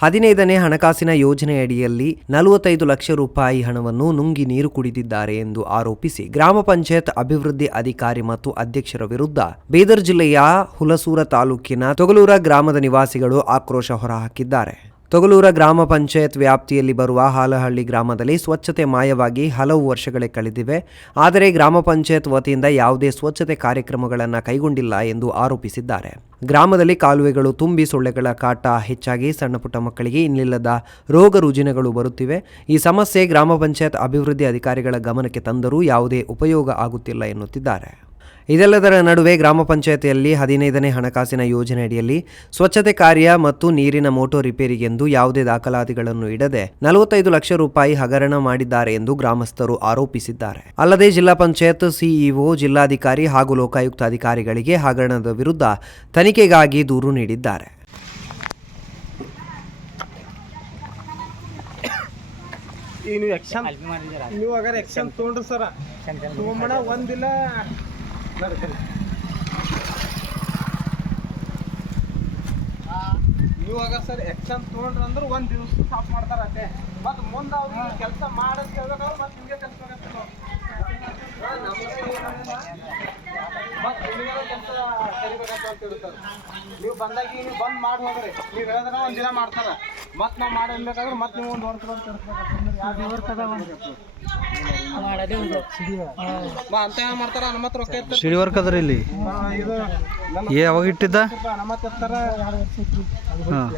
ಹದಿನೈದನೇ ಹಣಕಾಸಿನ ಯೋಜನೆಯಡಿಯಲ್ಲಿ ನಲವತ್ತೈದು ಲಕ್ಷ ರೂಪಾಯಿ ಹಣವನ್ನು ನುಂಗಿ ನೀರು ಕುಡಿದಿದ್ದಾರೆ ಎಂದು ಆರೋಪಿಸಿ ಗ್ರಾಮ ಪಂಚಾಯತ್ ಅಭಿವೃದ್ಧಿ ಅಧಿಕಾರಿ ಮತ್ತು ಅಧ್ಯಕ್ಷರ ವಿರುದ್ಧ ಬೀದರ್ ಜಿಲ್ಲೆಯ ಹುಲಸೂರ ತಾಲೂಕಿನ ತೊಗಲೂರ ಗ್ರಾಮದ ನಿವಾಸಿಗಳು ಆಕ್ರೋಶ ಹೊರಹಾಕಿದ್ದಾರೆ. ತೊಗಲೂರ ಗ್ರಾಮ ಪಂಚಾಯತ್ ವ್ಯಾಪ್ತಿಯಲ್ಲಿ ಬರುವ ಹಾಲಹಳ್ಳಿ ಗ್ರಾಮದಲ್ಲಿ ಸ್ವಚ್ಛತೆ ಮಾಯವಾಗಿ ಹಲವು ವರ್ಷಗಳೇ ಕಳೆದಿವೆ. ಆದರೆ ಗ್ರಾಮ ಪಂಚಾಯತ್ ವತಿಯಿಂದ ಯಾವುದೇ ಸ್ವಚ್ಛತೆ ಕಾರ್ಯಕ್ರಮಗಳನ್ನು ಕೈಗೊಂಡಿಲ್ಲ ಎಂದು ಆರೋಪಿಸಿದ್ದಾರೆ. ಗ್ರಾಮದಲ್ಲಿ ಕಾಲುವೆಗಳು ತುಂಬಿ ಸೊಳ್ಳೆಗಳ ಕಾಟ ಹೆಚ್ಚಾಗಿ ಸಣ್ಣಪುಟ್ಟ ಮಕ್ಕಳಿಗೆ ಇನ್ನಿಲ್ಲದ ರೋಗ ರುಜಿನಗಳು ಬರುತ್ತಿವೆ. ಈ ಸಮಸ್ಯೆ ಗ್ರಾಮ ಪಂಚಾಯತ್ ಅಭಿವೃದ್ಧಿ ಅಧಿಕಾರಿಗಳ ಗಮನಕ್ಕೆ ತಂದರೂ ಯಾವುದೇ ಉಪಯೋಗ ಆಗುತ್ತಿಲ್ಲ ಎನ್ನುತ್ತಿದ್ದಾರೆ. ಇದೆಲ್ಲದರ ನಡುವೆ ಗ್ರಾಮ ಪಂಚಾಯತಿಯಲ್ಲಿ ಹದಿನೈದನೇ ಹಣಕಾಸಿನ ಯೋಜನೆಯಡಿಯಲ್ಲಿ ಸ್ವಚ್ಛತೆ ಕಾರ್ಯ ಮತ್ತು ನೀರಿನ ಮೋಟೋ ರಿಪೇರಿಗೆಂದು ಯಾವುದೇ ದಾಖಲಾತಿಗಳನ್ನು ಇಡದೆ ನಲವತ್ತೈದು ಲಕ್ಷ ರೂಪಾಯಿ ಹಗರಣ ಮಾಡಿದ್ದಾರೆ ಎಂದು ಗ್ರಾಮಸ್ಥರು ಆರೋಪಿಸಿದ್ದಾರೆ. ಅಲ್ಲದೆ ಜಿಲ್ಲಾ ಪಂಚಾಯತ್ ಸಿಇಒ, ಜಿಲ್ಲಾಧಿಕಾರಿ ಹಾಗೂ ಲೋಕಾಯುಕ್ತ ಅಧಿಕಾರಿಗಳಿಗೆ ಹಗರಣದ ವಿರುದ್ಧ ತನಿಖೆಗಾಗಿ ದೂರು ನೀಡಿದ್ದಾರೆ. ನೀವು ಎಕ್ಷನ್ ನೀವು ಅಗರ್ ಎಕ್ಷನ್ ತೊಗೊಂಡ್ರಿ ಸರ. ತೊಗೊಂಬಣ ಒಂದಿಲ್ಲ. ಆಗ ಸರ್ ಎಕ್ಷನ್ ತೊಗೊಂಡ್ರ ಅಂದ್ರೆ ಒಂದ್ ದಿವಸ ಸ್ಟಾಪ್ ಮಾಡ್ತಾರ ಅಷ್ಟೇ. ಮತ್ತೆ ಮುಂದೆ ಅವ್ರು ಕೆಲಸ ಮಾಡಕ್ಕೆ ಹೇಳ್ಬೇಕಾದ್ರೆ ಮತ್ತೆ ನಿಮಗೆ ಕೆಲಸ ಮತ್ತೆ ನಿಮಗೆ ಕೆಲಸ ಕರಿಬೇಕಂತ ಹೇಳ್ತಾರೆ. ನೀವು ಬಂದಾಗ ನೀವು ಬಂದ್ ಮಾಡಿ ಹೋಗ್ರಿ. ನೀವು ಹೇಳಿದ್ರೆ ಒಂದು ದಿನ ಮಾಡ್ತಾರೆ. ಮತ್ತೆ ನಾವು ಮಾಡಿ ಮತ್ತೆ ನೀವು ಒಂದು ವರ್ಷ ಬಂದು ಅಂತ ಸಿಡಿ ವರ್ಕ್ ಅದ್ರಿ ಇಲ್ಲಿ ಏ ಅವಾಗ ಇಟ್ಟಿದ್ದ ಹಾಂ.